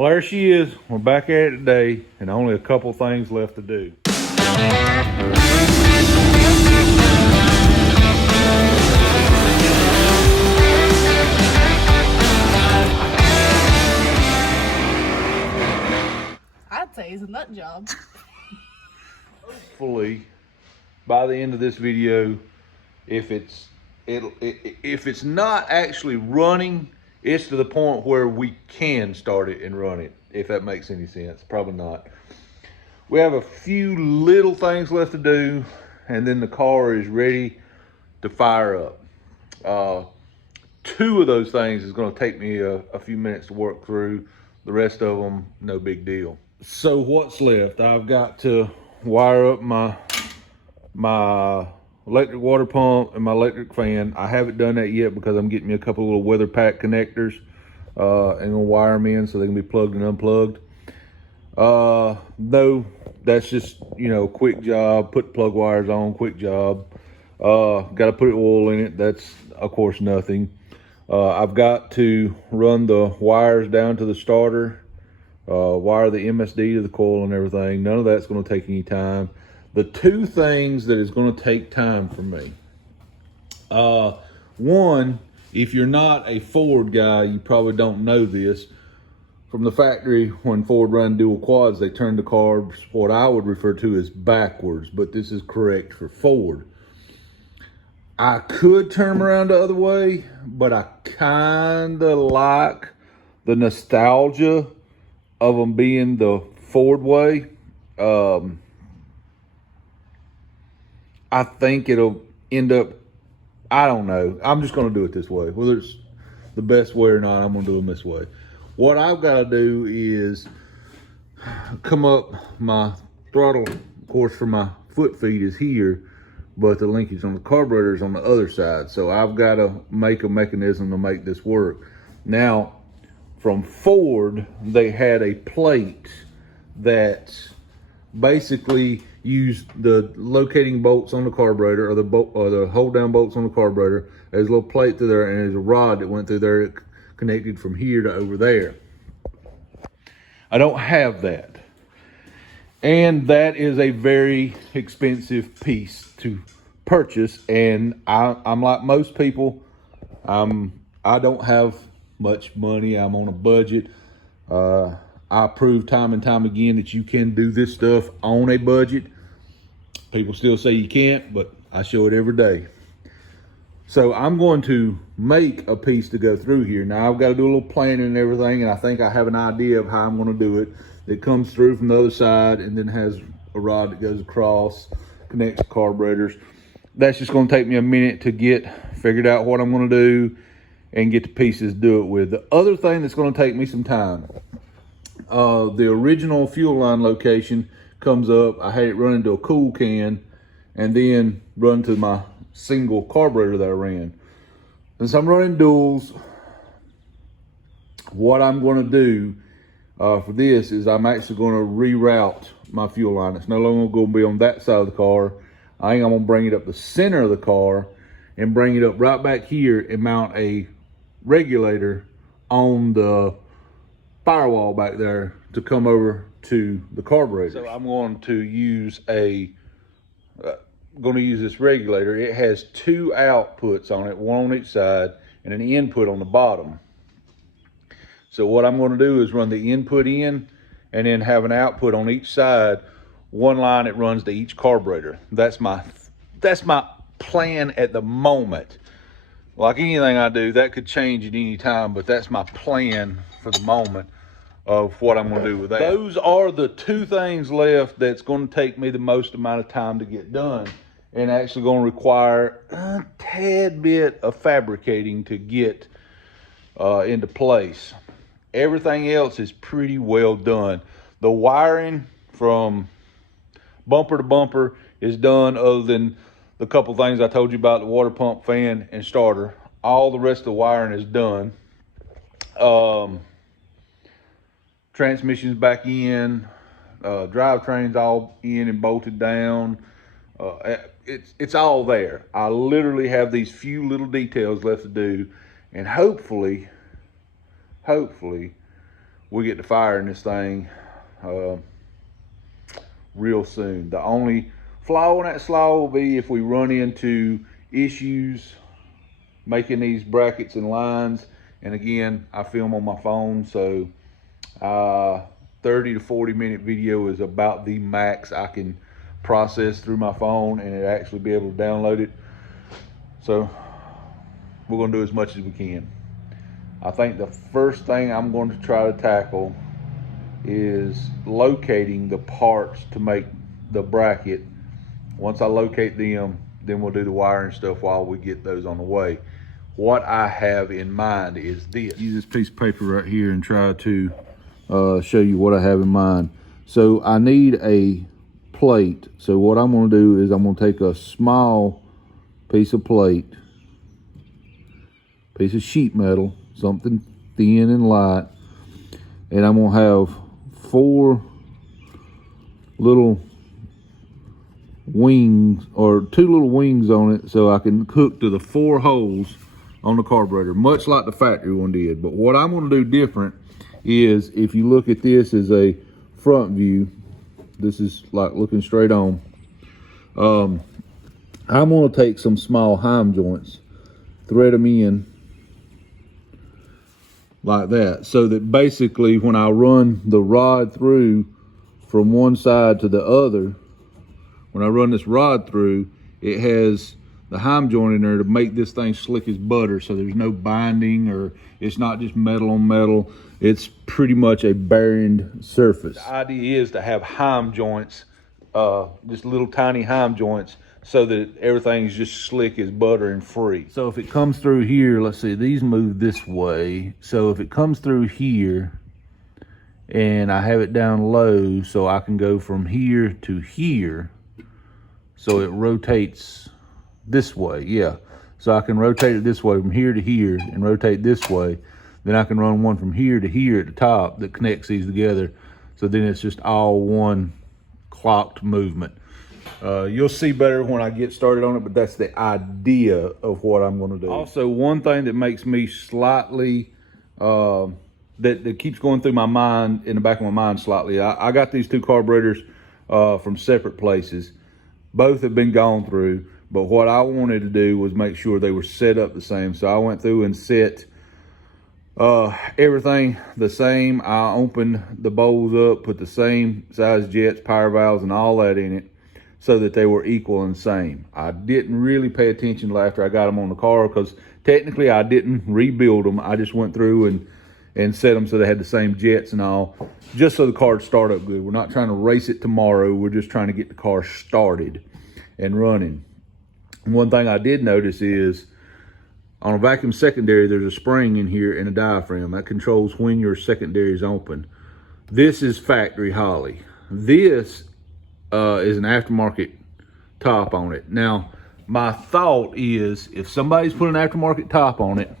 Well, there she is. We're back at it today, and only a couple things left to do. I'd say it's a nut job. Hopefully, by the end of this video, if it's not actually running, it's to the point where we can start it and run it, if that makes any sense. Probably not. We have a few little things left to do, and then the car is ready to fire up. Two of those things is going to take me a few minutes to work through. The rest of them, no big deal. So what's left? I've got to wire up my electric water pump and my electric fan. I haven't done that yet because I'm getting me a couple of little weather pack connectors and gonna wire them in so they can be plugged and unplugged. No, that's just, a quick job. Put plug wires on, quick job. Got to put oil in it. That's of course nothing. I've got to run the wires down to the starter, wire the MSD to the coil and everything. None of that's going to take any time. The two things that is going to take time for me. One, if you're not a Ford guy, you probably don't know this. From the factory, when Ford run dual quads, they turn the carbs, what I would refer to as backwards, but this is correct for Ford. I could turn them around the other way, but I kind of like the nostalgia of them being the Ford way. I think it'll end up, I don't know. I'm just going to do it this way. Whether it's the best way or not, I'm going to do them this way. What I've got to do is come up my throttle, of course, for my foot feed is here, but the linkage on the carburetor is on the other side. So I've got to make a mechanism to make this work. Now, from Ford, they had a plate that basically used the locating bolts on the carburetor, or the hold down bolts on the carburetor. There's a little plate through there, and there's a rod that went through there that connected from here to over there. I don't have that, and that is a very expensive piece to purchase. And I'm like most people, I don't have much money. I'm on a budget. I prove time and time again that you can do this stuff on a budget. People still say you can't, but I show it every day. So I'm going to make a piece to go through here. Now I've got to do a little planning and everything, and I think I have an idea of how I'm going to do it. It comes through from the other side and then has a rod that goes across, connects the carburetors. That's just going to take me a minute to get figured out what I'm going to do and get the pieces to do it with. The other thing that's going to take me some time, the original fuel line location comes up. I had it run into a cool can and then run to my single carburetor that I ran. Since I'm running duals, what I'm going to do for this is I'm actually going to reroute my fuel line. It's no longer going to be on that side of the car. I think I'm going to bring it up the center of the car and bring it up right back here and mount a regulator on the firewall back there to come over to the carburetor. So I'm going to use this regulator. It has two outputs on it, one on each side and an input on the bottom. So what I'm going to do is run the input in and then have an output on each side, one line that runs to each carburetor. That's my plan at the moment. Like anything I do, that could change at any time, but that's my plan for the moment of what I'm going to do with that. Those are the two things left that's going to take me the most amount of time to get done, and actually going to require a tad bit of fabricating to get into place. Everything else is pretty well done. The wiring from bumper to bumper is done, other than the couple things I told you about, the water pump, fan, and starter. All the rest of the wiring is done. Transmission's back in, drivetrain's all in and bolted down. It's all there. I literally have these few little details left to do, and hopefully we'll get to firing this thing real soon. The only flaw on that slaw will be if we run into issues making these brackets and lines. And again, I film on my phone, so 30 to 40 minute video is about the max I can process through my phone and it actually be able to download it. So we're gonna do as much as we can. I think the first thing I'm going to try to tackle is locating the parts to make the bracket. Once I locate them, then we'll do the wiring stuff while we get those on the way. What I have in mind is this. Use this piece of paper right here and try to show you what I have in mind. So I need a plate. So what I'm going to do is I'm going to take a small piece of plate, piece of sheet metal, something thin and light, and I'm going to have 4 little wings, or 2 little wings on it, so I can hook to the 4 holes on the carburetor, much like the factory one did. But what I'm going to do different is, if you look at this as a front view, this is like looking straight on. I'm going to take some small heim joints, thread them in like that, so that basically when I run the rod through from one side to the other, when I run this rod through, it has the heim joint in there to make this thing slick as butter, so there's no binding, or it's not just metal on metal. It's pretty much a bearing surface. The idea is to have heim joints, just little tiny heim joints, so that everything's just slick as butter and free. So if it comes through here, let's see, these move this way. So if it comes through here and I have it down low, so I can go from here to here, so it rotates this way, yeah. So I can rotate it this way from here to here and rotate this way. Then I can run one from here to here at the top that connects these together. So then it's just all one clocked movement. You'll see better when I get started on it, but that's the idea of what I'm going to do. Also, one thing that makes me slightly, that keeps going through my mind, in the back of my mind slightly, I got these 2 carburetors from separate places. Both have been gone through, but what I wanted to do was make sure they were set up the same. So I went through and set everything the same. I opened the bowls up, put the same size jets, power valves, and all that in it, so that they were equal and same. I didn't really pay attention till after I got them on the car, because technically I didn't rebuild them. I just went through and set them so they had the same jets and all, just so the car would start up good. We're not trying to race it tomorrow. We're just trying to get the car started and running. And one thing I did notice is, on a vacuum secondary, there's a spring in here and a diaphragm that controls when your secondary is open. This is factory Holley. This is an aftermarket top on it. Now, my thought is, if somebody's put an aftermarket top on it,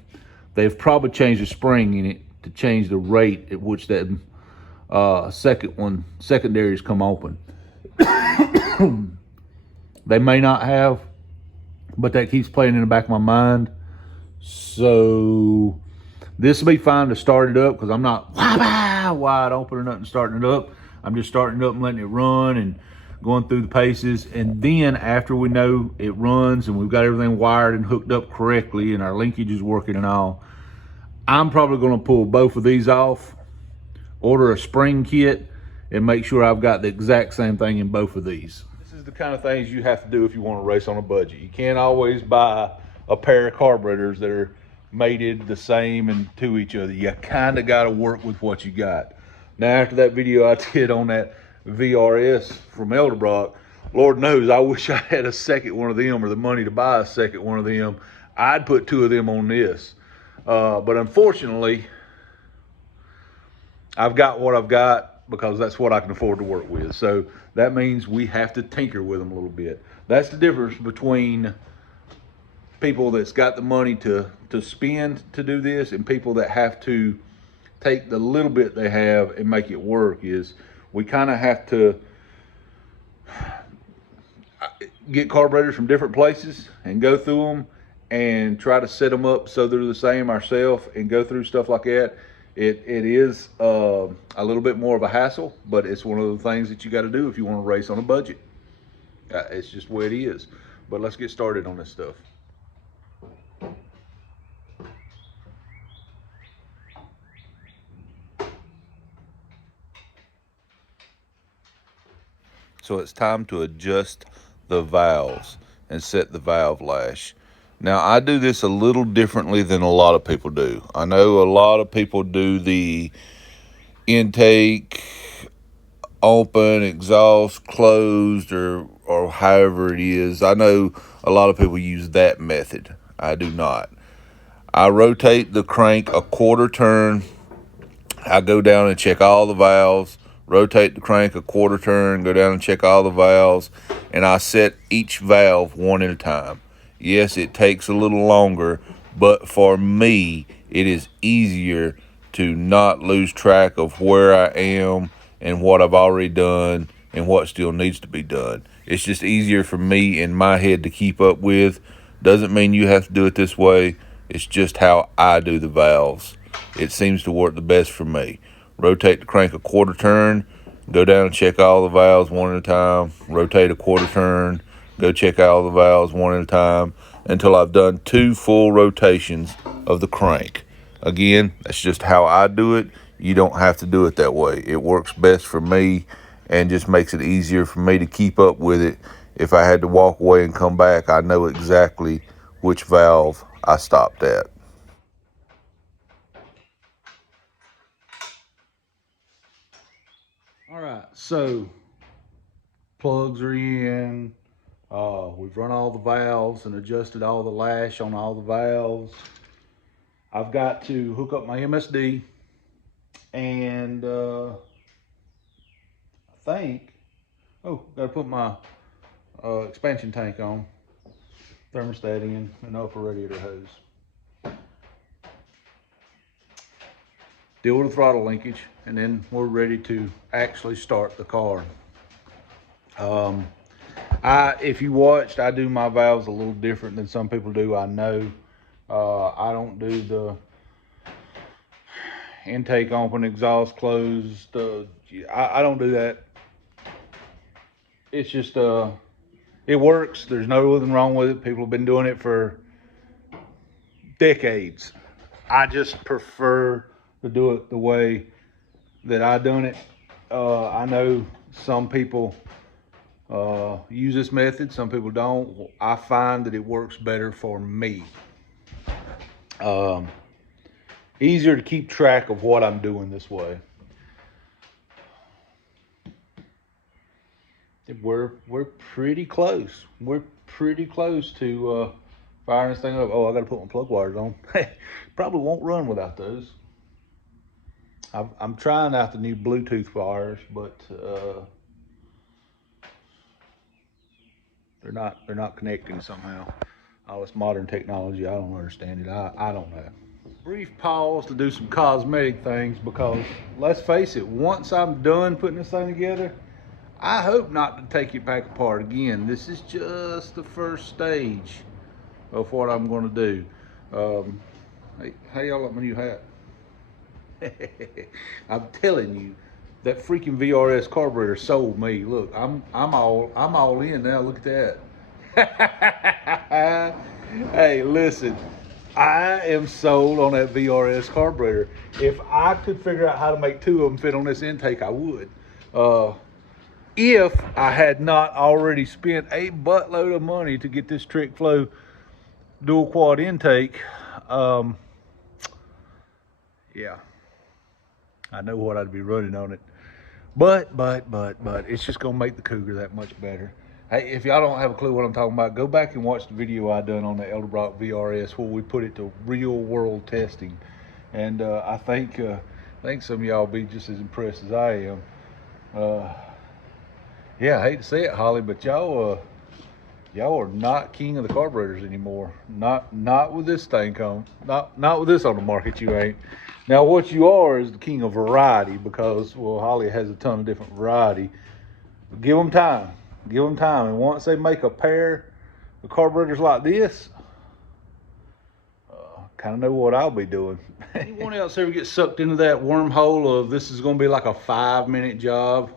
they've probably changed the spring in it to change the rate at which that secondaries come open. They may not have, but that keeps playing in the back of my mind. So this will be fine to start it up, because I'm not wide open or nothing starting it up. I'm just starting it up and letting it run and going through the paces. And then after we know it runs and we've got everything wired and hooked up correctly and our linkage is working and all, I'm probably going to pull both of these off, order a spring kit, and make sure I've got the exact same thing in both of these. This is the kind of things you have to do if you want to race on a budget. You can't always buy a pair of carburetors that are mated the same and to each other. You kind of got to work with what you got. Now, after that video I did on that VRS from Elderbrock, Lord knows I wish I had a second one of them, or the money to buy a second one of them. I'd put 2 of them on this. But unfortunately, I've got what I've got, because that's what I can afford to work with. So that means we have to tinker with them a little bit. That's the difference between people that's got the money to spend to do this and people that have to take the little bit they have and make it work. Is we kind of have to get carburetors from different places and go through them and try to set them up so they're the same ourselves and go through stuff like that. It is a little bit more of a hassle, but it's one of the things that you got to do if you want to race on a budget. It's just the way it is. But let's get started on this stuff. So it's time to adjust the valves and set the valve lash. Now, I do this a little differently than a lot of people do. I know a lot of people do the intake open, exhaust closed, or however it is. I know a lot of people use that method. I do not. I rotate the crank a quarter turn. I go down and check all the valves, rotate the crank a quarter turn, go down and check all the valves, and I set each valve one at a time. Yes, it takes a little longer, but for me, it is easier to not lose track of where I am and what I've already done and what still needs to be done. It's just easier for me in my head to keep up with. Doesn't mean you have to do it this way. It's just how I do the valves. It seems to work the best for me. Rotate the crank a quarter turn, go down and check all the valves one at a time, rotate a quarter turn, go check all the valves one at a time until I've done 2 full rotations of the crank. Again, that's just how I do it. You don't have to do it that way. It works best for me and just makes it easier for me to keep up with it. If I had to walk away and come back, I know exactly which valve I stopped at. All right, so plugs are in. We've run all the valves and adjusted all the lash on all the valves. I've got to hook up my MSD and I think, got to put my expansion tank on, thermostat in, and upper radiator hose. Deal with the throttle linkage, and then we're ready to actually start the car. If you watched, I do my valves a little different than some people do. I know. I don't do the intake open, exhaust closed. I don't do that. It's just it works. There's nothing wrong with it. People have been doing it for decades. I just prefer to do it the way that I done it. I know some people use this method, some people don't. I find that it works better for me. Easier to keep track of what I'm doing this way. We're pretty close. We're pretty close to firing this thing up. Oh, I got to put my plug wires on. Probably won't run without those. I'm trying out the new Bluetooth wires, but they're not connecting somehow. All this modern technology, I don't understand it. I don't know. Brief pause to do some cosmetic things because let's face it, once I'm done putting this thing together, I hope not to take it back apart again. This is just the first stage of what I'm going to do. Hey, how y'all like my new hat? I'm telling you, that freaking VRS carburetor sold me. Look, I'm all in now. Look at that. Hey, listen, I am sold on that VRS carburetor. If I could figure out how to make 2 of them fit on this intake, I would. If I had not already spent a buttload of money to get this Trick Flow dual quad intake, yeah, I know what I'd be running on it. But it's just gonna make the Cougar that much better. Hey, if y'all don't have a clue what I'm talking about, go back and watch the video I done on the Edelbrock VRS where we put it to real world testing, and I think some of y'all be just as impressed as I am. Yeah, I hate to say it, Holly, but y'all are not king of the carburetors anymore. Not with this thing not with this on the market. You ain't. Now what you are is the king of variety because Holly has a ton of different variety. But give them time. Give them time, and once they make a pair of carburetors like this, kind of know what I'll be doing. Anyone else ever get sucked into that wormhole of this is going to be like a 5-minute job?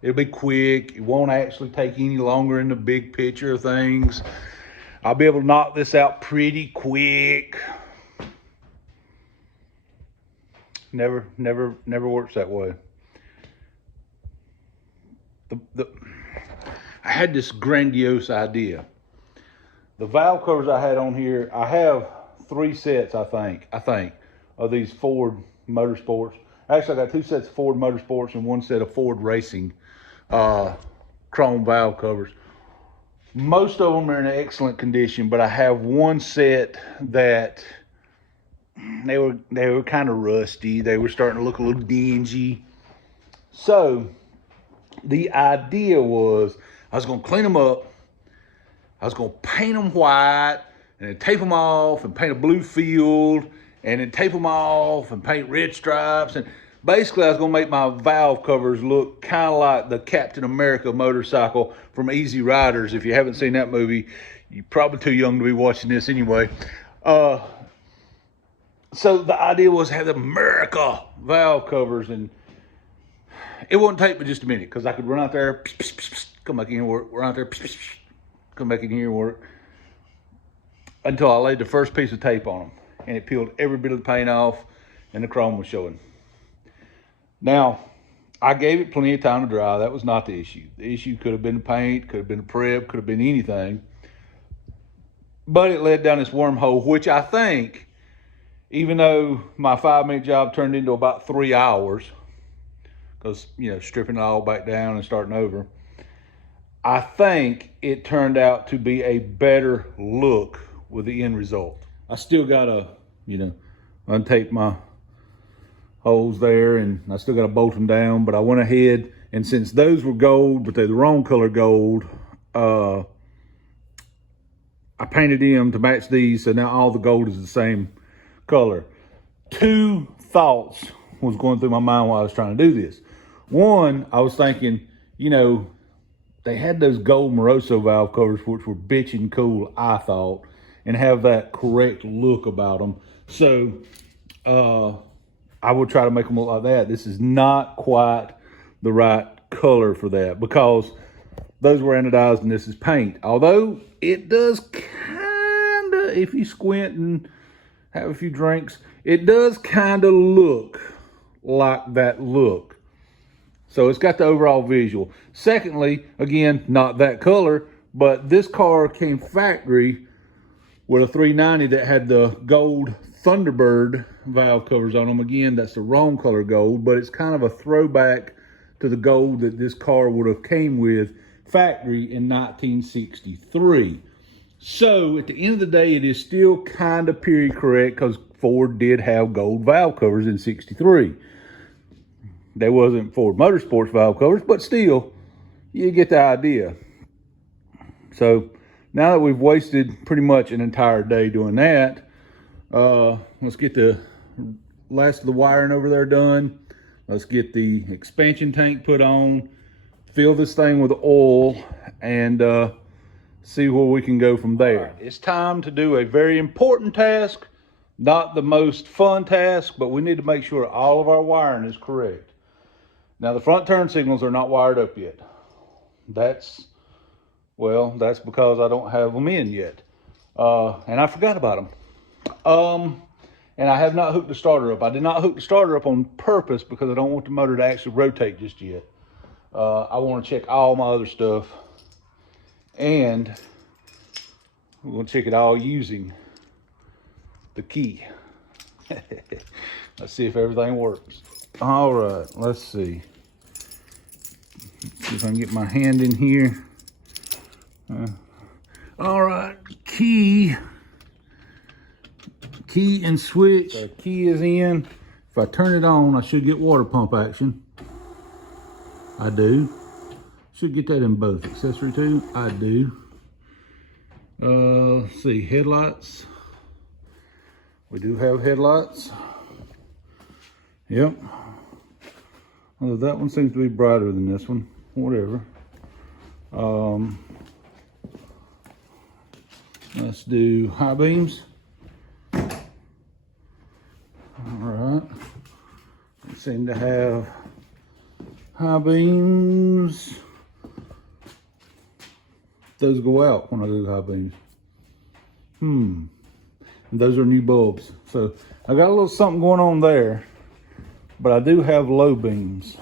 It'll be quick. It won't actually take any longer in the big picture of things. I'll be able to knock this out pretty quick. Never works that way. I had this grandiose idea. The valve covers I had on here, I have 3 sets, I think, of these Ford Motorsports. Actually, I got 2 sets of Ford Motorsports and 1 set of Ford Racing chrome valve covers. Most of them are in excellent condition, but I have 1 set that they were kind of rusty. They were starting to look a little dingy. So the idea was I was going to clean them up. I was going to paint them white and then tape them off and paint a blue field and then tape them off and paint red stripes. And basically, I was going to make my valve covers look kind of like the Captain America motorcycle from Easy Riders. If you haven't seen that movie, you're probably too young to be watching this anyway. So the idea was to have the America valve covers, and it wouldn't take me just a minute because I could run out there, come back in here and work, run out there, come back in here and work, until I laid the first piece of tape on them, and it peeled every bit of the paint off, and the chrome was showing. Now, I gave it plenty of time to dry. That was not the issue. The issue could have been the paint, could have been the prep, could have been anything. But it led down this wormhole, which I think, even though my 5-minute job turned into about 3 hours, because, you know, stripping it all back down and starting over, I think it turned out to be a better look with the end result. I still got to, you know, untape my holes there, and I still got to bolt them down, but I went ahead, and since those were gold, but they're the wrong color gold, I painted them to match these, so now all the gold is the same color. 2 thoughts was going through my mind while I was trying to do this. One, I was thinking, you know, they had those gold Moroso valve covers, which were bitchin' cool, I thought, and have that correct look about them. So I would try to make them look like that. This is not quite the right color for that because those were anodized and this is paint. Although it does kind of, if you squint and have a few drinks, it does kind of look like that look. So it's got the overall visual. Secondly, again, not that color, but this car came factory with a 390 that had the gold Thunderbird valve covers on them. Again, that's the wrong color gold, but it's kind of a throwback to the gold that this car would have came with factory in 1963. So at the end of the day, it is still kind of period correct because Ford did have gold valve covers in 63. There wasn't Ford Motorsports valve covers, but still, you get the idea. So now that we've wasted pretty much an entire day doing that, let's get the last of the wiring over there done. Let's get the expansion tank put on, fill this thing with oil, and see where we can go from there. Right, it's time to do a very important task, not the most fun task, but we need to make sure all of our wiring is correct. Now the front turn signals are not wired up yet. That's because I don't have them in yet. And I forgot about them. And I have not hooked the starter up. I did not hook the starter up on purpose because I don't want the motor to actually rotate just yet. I want to check all my other stuff. And we're going to check it all using the key. Let's see if everything works. All right, let's see. See if I can get my hand in here. All right, key and switch. The key is in. If I turn it on, I should get water pump action. I do. Should get that in both. Accessory too, I do. Let's see, headlights. We do have headlights. Yep. Well, that one seems to be brighter than this one. Whatever. Let's do high beams. seem to have high beams. Those go out when I do high beams. And those are new bulbs. So I got a little something going on there, but I do have low beams.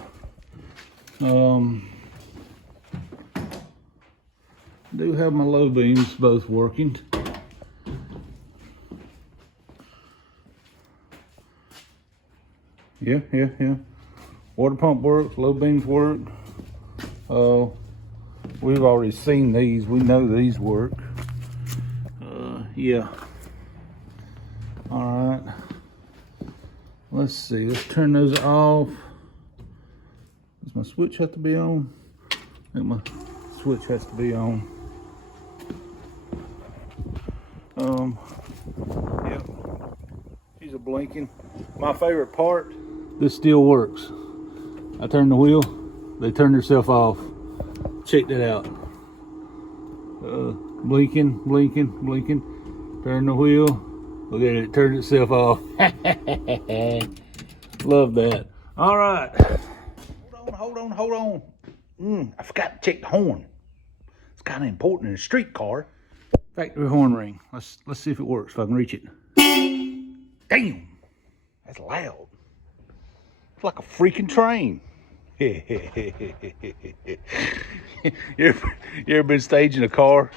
Do have my low beams both working. Yeah. Water pump works, low beams work. We've already seen these. We know these work. Yeah. All right. Let's see. Let's turn those off. Does my switch have to be on? I think my switch has to be on. Yep. These are blinking. My favorite part, this still works. I turn the wheel, they turn themselves off. Check that out. Blinking. Turn the wheel. Look at it, it turned itself off. Love that. All right. Hold on. I forgot to check the horn. It's kind of important in a street car. Factory horn ring. Let's see if it works, if I can reach it. Damn, that's loud. It's like a freaking train. You ever been staging a car?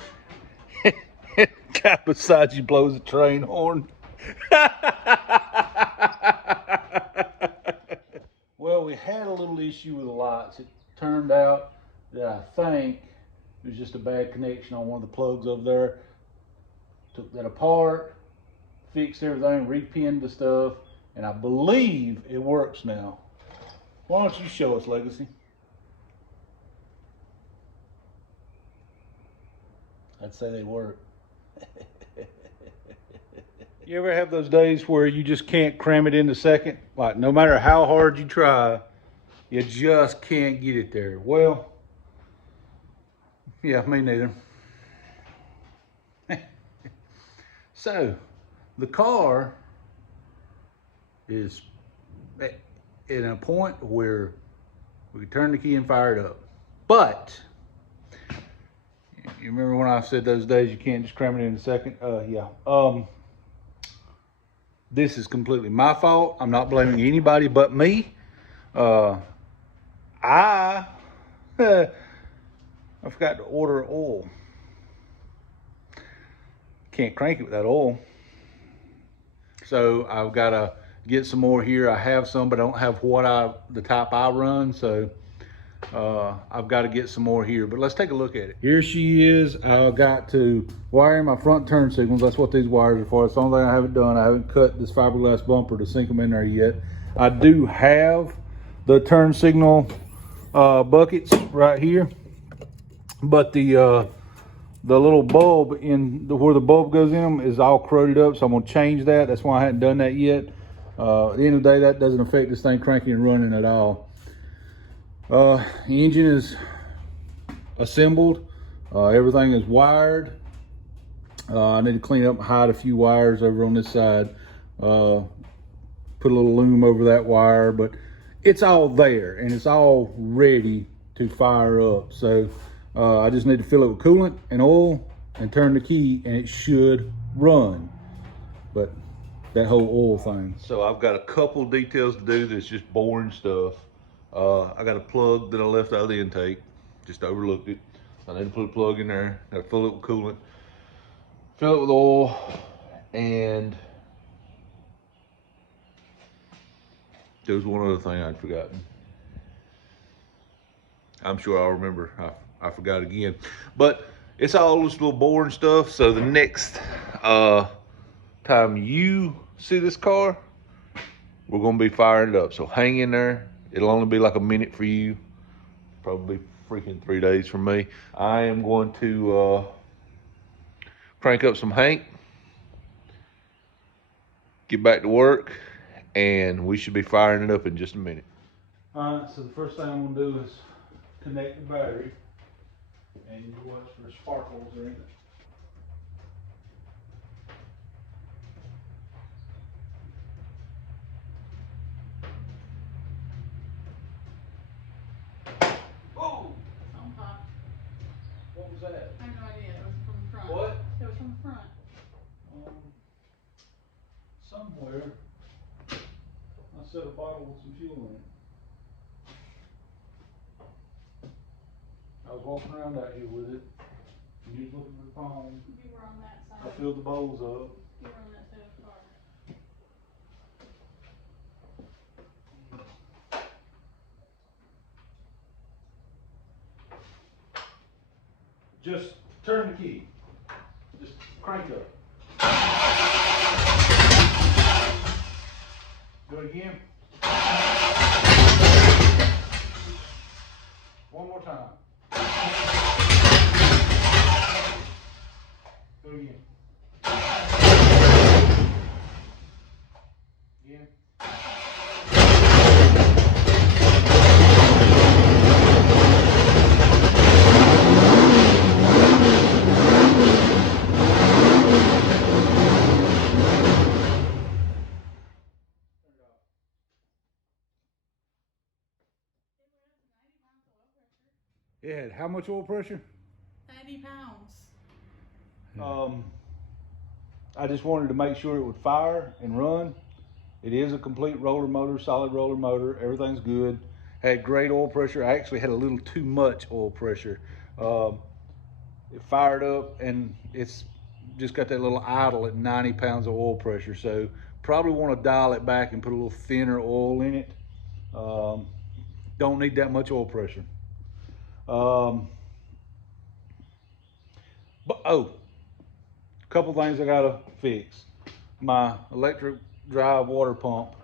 Guy beside you blows a train horn. Well, we had a little issue with the lights. It turned out that I think it was just a bad connection on one of the plugs over there. Took that apart, fixed everything, repinned the stuff, and I believe it works now. Why don't you show us, Legacy? I'd say they work. You ever have those days where you just can't cram it in the second? Like, no matter how hard you try, you just can't get it there. Well, yeah, me neither. So, the car is at a point where we can turn the key and fire it up. But, you remember when I said those days you can't just cram it in a second? Yeah. This is completely my fault. I'm not blaming anybody but me. I forgot to order oil. Can't crank it without oil. So I've got to get some more here. I have some, but I don't have the type I run. So I've got to get some more here, but let's take a look at it. Here she is. I've got to wire my front turn signals. That's what these wires are for. It's the only thing I haven't done. I haven't cut this fiberglass bumper to sink them in there yet. I do have the turn signal buckets right here, but the little bulb where the bulb goes in is all corroded up, so I'm gonna change that. That's why I hadn't done that yet. At the end of the day, that doesn't affect this thing cranking and running at all. The engine is assembled. Everything is wired. I need to clean up and hide a few wires over on this side. Put a little loom over that wire, but it's all there and it's all ready to fire up. So I just need to fill it with coolant and oil and turn the key and it should run. But that whole oil thing. So I've got a couple details to do that's just boring stuff. I got a plug that I left out of the intake, just overlooked it. I need to put a plug in there, gotta fill it with coolant, fill it with oil, and there was one other thing I'd forgotten. I'm sure I'll remember. I forgot again. But it's all this little boring stuff, so the next time you see this car, we're gonna be firing it up. So hang in there. It'll only be like a minute for you, probably freaking 3 days for me. I am going to crank up some Hank, get back to work, and we should be firing it up in just a minute. All right, so the first thing I'm gonna do is connect the battery, and you watch for sparkles or anything. with some fuel in it. I was walking around out here with it, and you was looking for the phone. You were on that side. I filled the bowls up. You were on that side of the car. Just turn the key. Just crank up. Do it again. One more time. Do it again. Again. It had how much oil pressure? 90 pounds. I just wanted to make sure it would fire and run. It is a complete roller motor, solid roller motor. Everything's good. Had great oil pressure. I actually had a little too much oil pressure. It fired up and it's just got that little idle at 90 pounds of oil pressure. So probably want to dial it back and put a little thinner oil in it. Don't need that much oil pressure. A couple things I gotta fix. My electric drive water pump.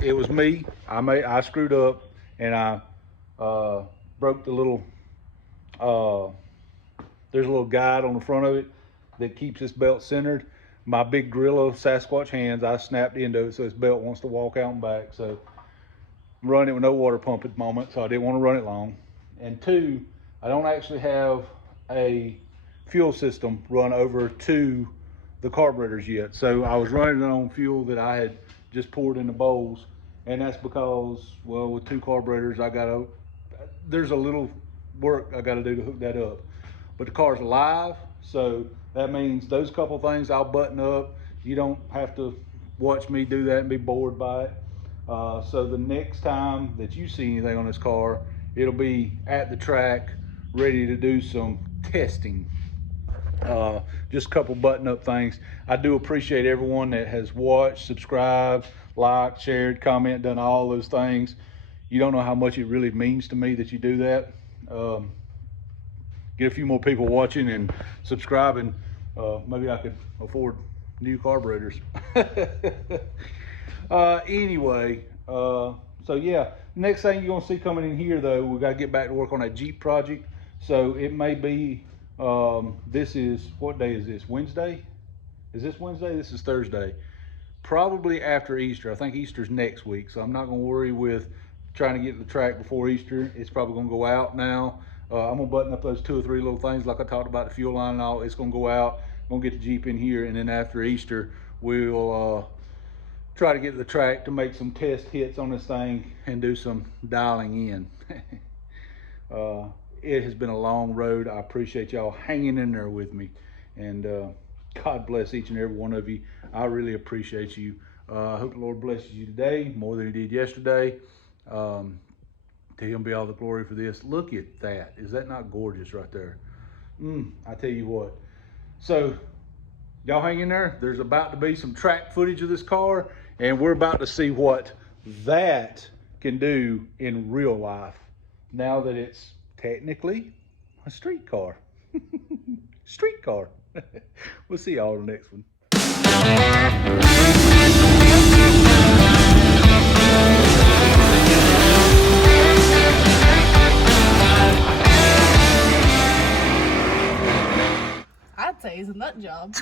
It was me. I screwed up and I broke the little. There's a little guide on the front of it that keeps this belt centered. My big gorilla Sasquatch hands, I snapped into it so this belt wants to walk out and back. So I'm running it with no water pump at the moment, so I didn't want to run it long. And two, I don't actually have a fuel system run over to the carburetors yet. So I was running it on fuel that I had just poured in the bowls, and that's because, well, with two carburetors, there's a little work I gotta do to hook that up. But the car's alive, so that means those couple things I'll button up. You don't have to watch me do that and be bored by it. So the next time that you see anything on this car, it'll be at the track, ready to do some testing. Just a couple button up things. I do appreciate everyone that has watched, subscribed, liked, shared, comment, done all those things. You don't know how much it really means to me that you do that. Get a few more people watching and subscribing. Maybe I could afford new carburetors. Anyway, so yeah, next thing you're gonna see coming in here though, we gotta get back to work on that Jeep project. So it may be, this is, what day is this? Wednesday? Is this Wednesday? This is Thursday. Probably after Easter. I think Easter's next week, so I'm not gonna worry with trying to get to the track before Easter. It's probably gonna go out now. I'm gonna button up those 2 or 3 little things like I talked about, the fuel line and all. It's gonna go out. I'm gonna get the Jeep in here, and then after Easter, we'll try to get to the track to make some test hits on this thing and do some dialing in. It has been a long road. I appreciate y'all hanging in there with me, and God bless each and every one of you. I really appreciate you. I hope the Lord blesses you today more than he did yesterday. To him be all the glory for this. Look at that. Is that not gorgeous right there? I tell you what. So y'all hang in there. There's about to be some track footage of this car, and we're about to see what that can do in real life now that it's technically a street car. Street car. We'll see y'all in the next one. I'd say it's a nut job.